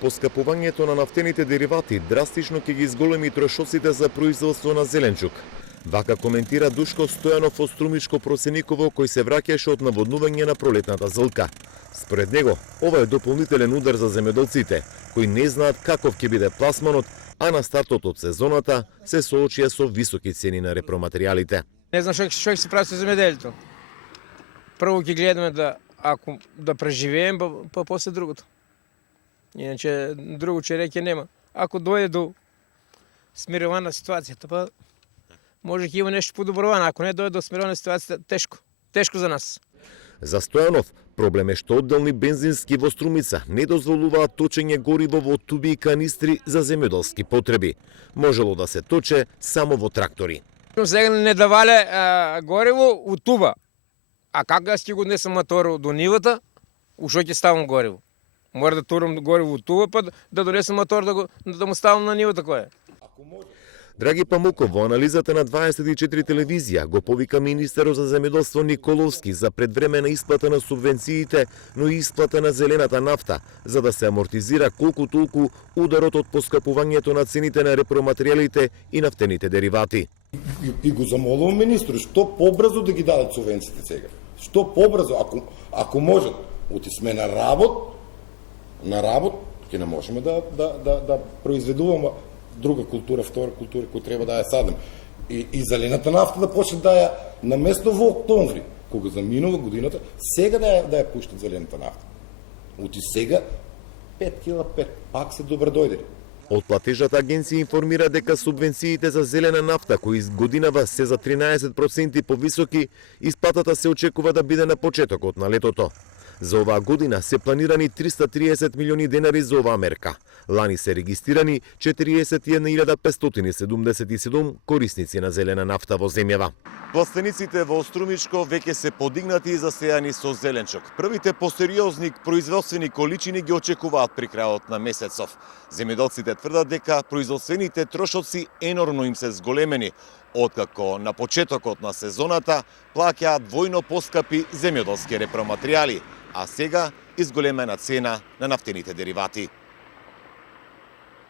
Поскапувањето на нафтените деривати драстично ќе ги зголеми трошоците за производство на зеленчук. Вака коментира Душко Стојанов од Струмичко Просениково, кој се враќаше од наводнување на пролетната злка. Според него, ова е дополнителен удар за земјоделците, кои не знаат каков ќе биде пласманот, а на стартот од сезоната се соочија со високи цени на репроматеријалите. Не знам што ќе се прави со земјоделието. Прво ќе гледаме да преживеем, па после другото. Иначе друго че реќе нема. Ако дојде до смирувана ситуацијата, па може ќе има нешто подобрувано. Ако не дојде до смирувана ситуацијата, тешко за нас. За Стојанов, проблем е што одделни бензински во Струмица не дозволуваат точење гориво во туби и канистри за земјоделски потреби. Можело да се точе само во трактори. Сега не давале гориво у туба. А како ќе го донесам моторот до нивата, ушо ќе ставам гориво. Мора да турам гориво од туба, па да донесам мотор да му ставам на нивата кој е. Драги Памуков, во анализата на 24 телевизија го повика министерот за земјоделство Николовски за предвремена исплата на субвенциите, но и исплата на зелената нафта, за да се амортизира колку толку ударот од поскапувањето на цените на репроматеријалите и нафтените деривати. И го замолувам министру, што побрзо да ги дадат субвенциите сега. Што побрзо, ако можат, сме на работ, ќе не можеме да произведуваме друга култура, втора култура која треба да ја садам. И зелената нафта да почне да ја наместо во октомври, кога заминува годината, сега да ја пуштат зелената нафта. Сега 5,5 пак се добро дојдели. Од платежната агенција информира дека субвенциите за зелена нафта, кои годинава се за 13% повисоки, исплатата се очекува да биде на почетокот на летото. За оваа година се планирани 330 милиони денари за оваа мерка. Лани се регистрирани 41.577 корисници на зелена нафта во земјава. Пластениците во Струмичко веќе се подигнати и засејани со зеленчук. Првите посериозни производствени количини ги очекуваат при крајот на месецов. Земјоделците тврдат дека производствените трошоци енормно им се зголемени, откако на почетокот на сезоната плаќаат двојно поскапи земјоделски репроматеријали, а сега изголемена цена на нафтените деривати.